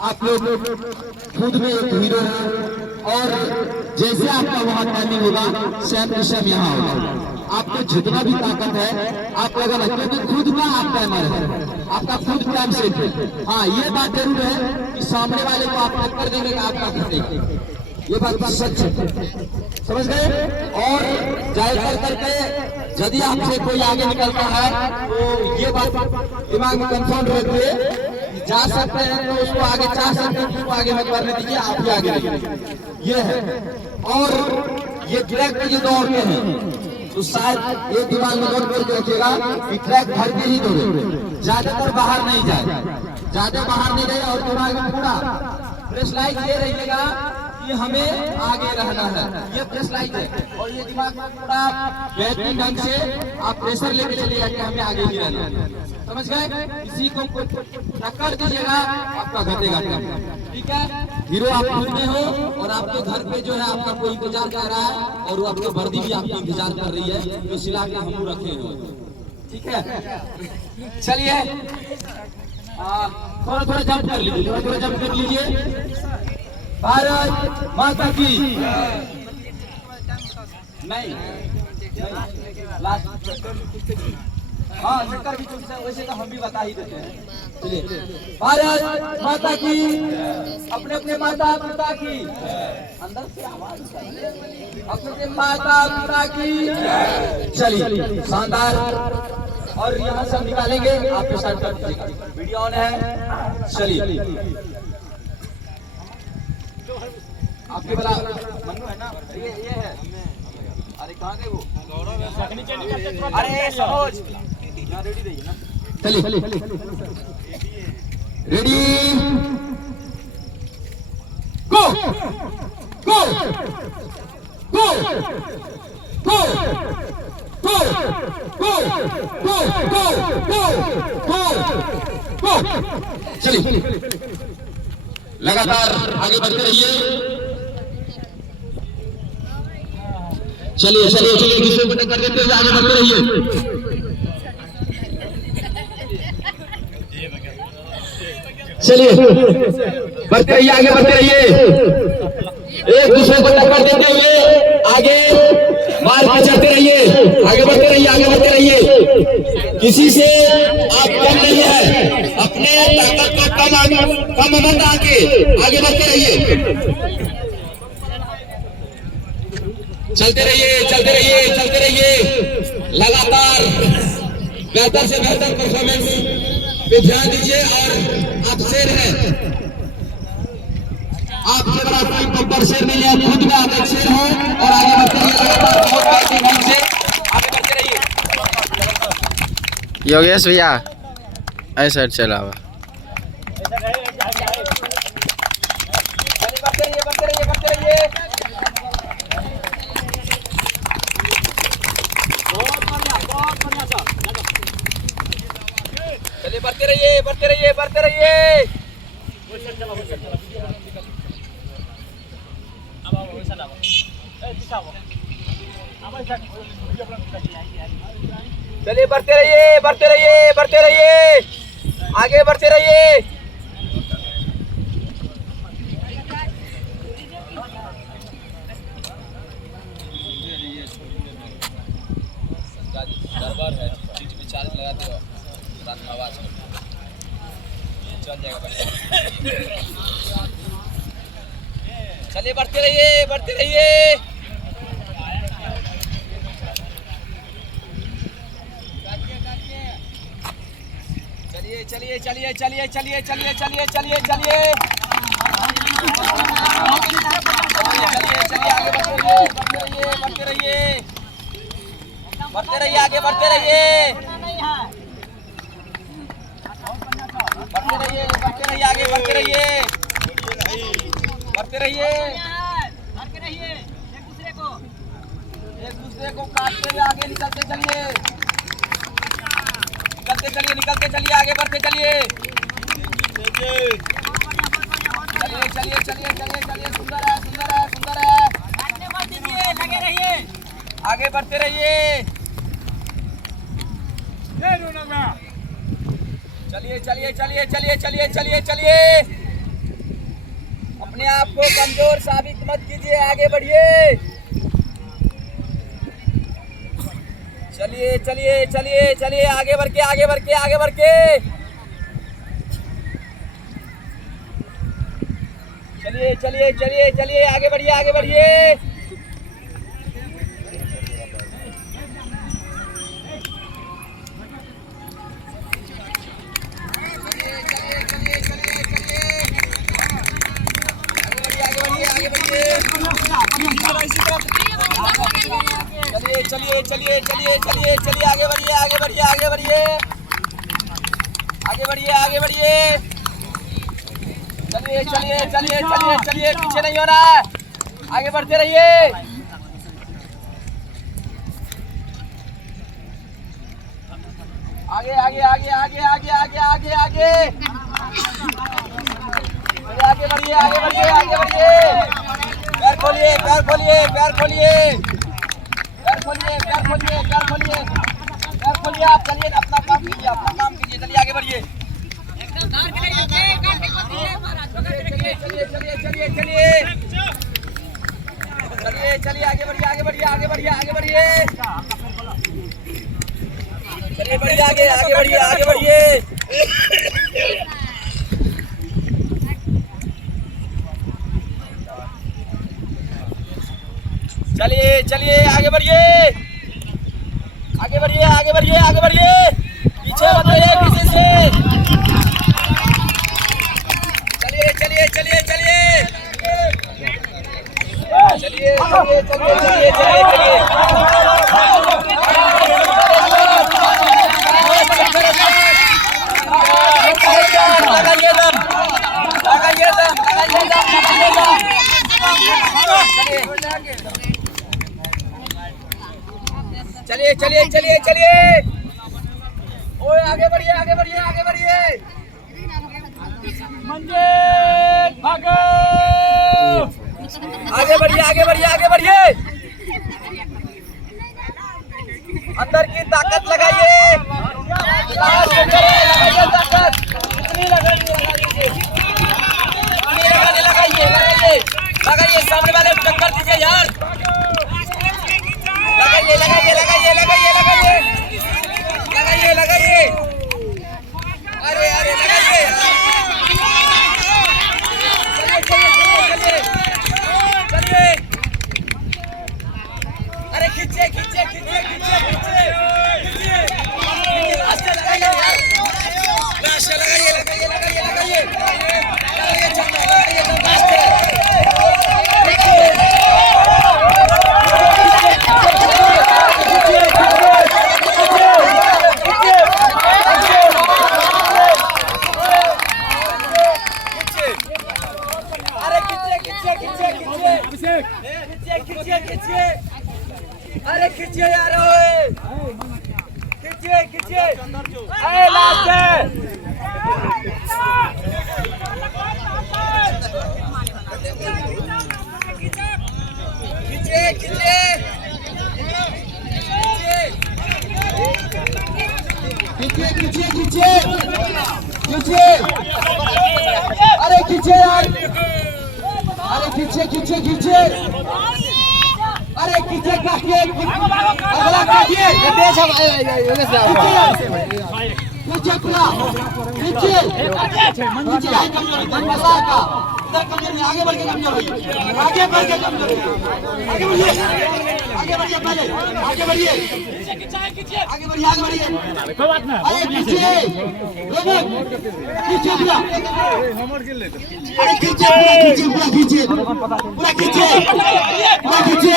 आप लोग खुद में एक हीरो हो और जैसे आपका वहां टाइमिंग होगा सेम टू सेम यहाँ होगा। आपको जितना भी ताकत है आप लगा क्योंकि खुद का आप टाइमर है, आपका खुद टाइम सेट है। हाँ ये बात जरूर है कि सामने वाले को आप टक्कर देंगे कि आपका घटेगा, ये बात सच है, समझ गए। और जाए करके यदि आपसे कोई आगे निकलता है तो ये बात दिमाग में कंफर्म रखिए, जा सकते हैं तो उसको आगे चाह सकते हैं, उसको आगे मत करने दीजिए, आप ही आगे रहिए, ये है। और ये ट्रैक पे जो दौड़ते हैं तो शायद ये दिमाग में नोट करके रखिएगा कि ट्रैक भर के ही दौड़े, ज्यादातर बाहर नहीं जाए, ज्यादा बाहर नहीं जाए। और दिमाग में पूरा प्रेशराइज ये रहिएगा कि हमें आगे रहना है, ये प्रेशराइज है। और ये दिमाग में पूरा बेहतरीन ढंग से आप प्रेशर लेके चलिएगा कि हमें आगे ही रहना है, समझ गए। किसी को टक्कर दीजिएगा आपका घटेगा, ठीक है। हीरो आप खुद में हो और आपके घर पे जो है आपका कोई इंतजार कर रहा है और वो आपकी वर्दी भी आपका इंतजार कर रही है, जो सिला के हम रखे हो, ठीक है। चलिए थोड़ा थोड़ा जंप कर लीजिए, थोड़ा थोड़ा जंप कर लीजिए। भारत माता की नहीं हाँ चक्कर भी चुनते हैं, वैसे तो हम भी बता ही देते हैं। चलिए भारत माता की, अपने अपने माता पिता की, अंदर से आवाज अपने अपने माता पिता की। चलिए शानदार। और यहाँ से हम निकालेंगे, आप स्टार्ट कर दीजिएगा, वीडियो ऑन है। चलिए आपके भला मनु है ना, ये है। अरे कहाँ गए वो? अरे सरोज रेडी रहिए ना। चलिए रेडी गो गो गो गो गो गो गो गो गो गो। चलिए लगातार आगे बढ़ते रहिए। चलिए चलिए चलिए किसी को टक्कर देते हुए आगे बढ़ते रहिए। चलिए बढ़ते रहिए, आगे बढ़ते रहिए, एक दूसरे को टक्कर देते हुए आगे मार के चलते रहिए, आगे बढ़ते रहिए, आगे बढ़ते रहिए। किसी से आप कम नहीं है, अपने ताकत को कम मत आगे बढ़ते रहिए। चलते रहिए चलते रहिए चलते रहिए, लगातार बेहतर से बेहतर परफॉर्मेंस पे ध्यान दीजिए। और आप शेर हैं, आपके बड़ा कोई बब्बर शेर नहीं है, खुद में आप एक शेर हो। और आगे बढ़ते रहिए लगातार, बहुत बेहतरीन ढंग से आगे बढ़ते रहिए। योगेश भैया ऐसा चला हुआ, बढ़ते रहिए बढ़ते रहिए बढ़ते रहिए। चलिए बढ़ते रहिए बढ़ते रहिए बढ़ते रहिए। चलिए बढ़ते रहिए बढ़ते रहिए बढ़ते रहिए, आगे बढ़ते रहिए। दरबार है, चीज में चार्ज लगाते हो रात में आवाज चल जाएगा। चलिए बढ़ते रहिए बढ़ते रहिए। चलिए चलिए चलिए चलिए चलिए चलिए चलिए चलिए चलिए चलिए आगे बढ़ते रहिए बढ़ते रहिए बढ़ते रहिए आगे बढ़ते रहिए बढ़ते रहिए बढ़ते रहिए आगे बढ़ते रहिए बढ़ते रहिए। एक दूसरे को काटते हुए आगे निकलते चलिए निकलते चलिए आगे बढ़ते चलिए चलिए चलिए चलिए चलिए चलिए। सुंदर है सुंदर है सुंदर है, लगे रहिए आगे बढ़ते रहिए। चलिए चलिए चलिए चलिए चलिए चलिए चलिए अपने आप को कमजोर साबित मत कीजिए, आगे बढ़िए। चलिए चलिए चलिए चलिए, आगे बढ़ के आगे बढ़ के आगे बढ़ के चलिए चलिए चलिए चलिए, आगे बढ़िए आगे बढ़िए। चलिए चलिए चलिए चलिए चलिए, आगे बढ़िए आगे बढ़िए आगे बढ़िए आगे बढ़िए आगे बढ़िए। चलिए चलिए चलिए चलिए चलिए, पीछे नहीं होना है, आगे बढ़ते रहिए। आगे आगे आगे आगे आगे आगे आगे आगे आगे बढ़िए आगे बढ़िए आगे बढ़िए। पैर खोलिए पैर खोलिए पैर खोलिए पैर खोलिए पैर खोलिए पैर खोलिए पैर खोलिए। आप चलिए अपना काम कीजिए, अपना काम कीजिए, चलिए आगे बढ़िए। चलिए चलिए चलिए चलिए चलिए चलिए, आगे बढ़िए आगे बढ़िए आगे बढ़िए आगे बढ़िए। चलिए बढ़िए आगे आगे बढ़िए आगे बढ़िए। चलिए चलिए आगे बढ़िए आगे बढ़िए आगे बढ़िए आगे बढ़िए। पीछे मत रहिए किसी से। चलिए चलिए चलिए चलिए चलिए चलिए चलिए चलिए लगाइए दम लगाइए दम लगाइए दम। चलिए चलिए चलिए चलिए, ओए आगे बढ़िए आगे बढ़िए आगे बढ़िए। मंजिल भागो, आगे बढ़िए आगे बढ़िए आगे बढ़िए। अंदर की ताकत लगाइए, लगाइए ताकत, कितनी लगाइए लगाइए लगाइए लगाइए, सामने वाले को टक्कर दीजिए यार। लगाइए लगाइए लगाइए लगाइए लगाइए लगाइए लगाइए, अरे अरे लगाइए। चलिए चलिए, अरे खींचे खींचे खींचे खींचे खींचे रास्ते लगाइए रास्ते लगाइए लगाइए लगाइए लगाइए लगाइए चक्कर लगाइए रास्ते। अरे खींचिए यार, खींचिए खींचिए, अरे लास्ट है। खींचिए खींचिए खींचिए खींचिए खींचिए खींचिए, अरे खींचिए यार, अरे खींचिए खींचिए खींचिए, अरे खींचे काटिए, अगला काटिए, खींचे पूरा, खींचे खींचे, कमजोर का इधर कमजोर नहीं, आगे बढ़ के कमजोर होइए, आगे बढ़ के कमजोर होइए, आगे बढ़िए पहले, आगे बढ़िए आगे बढ़िए आगे बढ़िए, अरे खींचे खींचे पूरा, अरे खींचे पूरा खींचे पूरा खींचे पूरा खींचे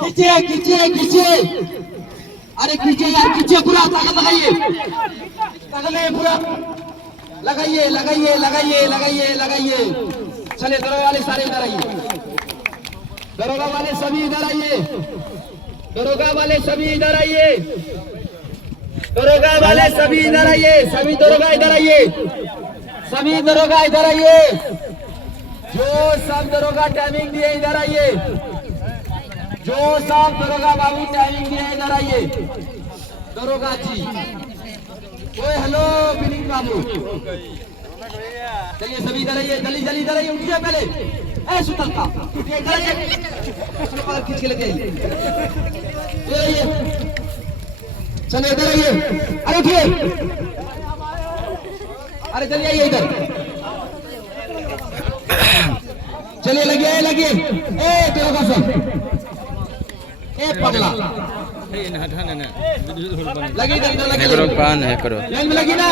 खींचे खींचे खींचे, अरे खींचे यार, खींचे पूरा, ताकत लगाइए पूरा, लगाइए लगाइए लगाइए लगाइए लगाइए। चलिए दरोगा वाले सारे इधर आइए, दरोगा वाले सभी इधर आइए, दरोगा वाले सभी इधर आइए, दरोगा वाले सभी इधर आइए, सभी दरोगा इधर आइए, सभी दरोगा इधर आइए, जो सब दरोगा टाइमिंग दिए इधर आइए, जो सब दरोगा बाबू टाइमिंग दिए इधर आइए। दरोगा जी, ओए हेलो बिलिंग बाबू, चलिए सभी इधर आइए, जल्दी जल्दी इधर आइए, उठिए पहले। ए सुतल का उठिए, इधर आइए, अपने पैर खींच के लेके आइए, इधर आइए, चलिए इधर आइए, अरे उठिए, अरे चलिए आइए इधर, चलिए लगिए लगिए। ए तेरा कैसे ए पगला लगी इधर लगी, एकरो कान है करो, लाइन में लगी ना,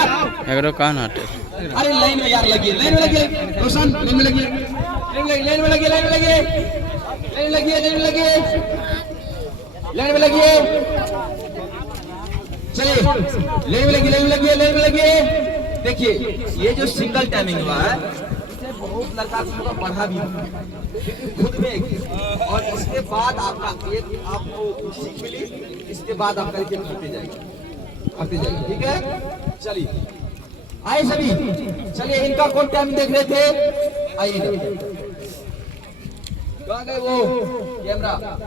एकरो कान हटे। अरे लाइन में यार लगी, लाइन में लगी, रोशन लाइन में लगी, लाइन में लगी, लाइन में लगी, लाइन में लगी, लाइन में लगी, लाइन में लगी, चलिए लाइन में लगी, लाइन में लगी, लाइन में लगी। देखिए ये जो सिंगल टाइमिंग हुआ है इससे बहुत लड़का को बढ़ा भी खुद में, और इसके बाद आपका एक आपको सीख मिली, इसके बाद आप करके करते जाएंगे, ठीक है। चलिए आए सभी, चलिए इनका कौन टाइम देख रहे थे, आइए कहाँ गए वो कैमरा।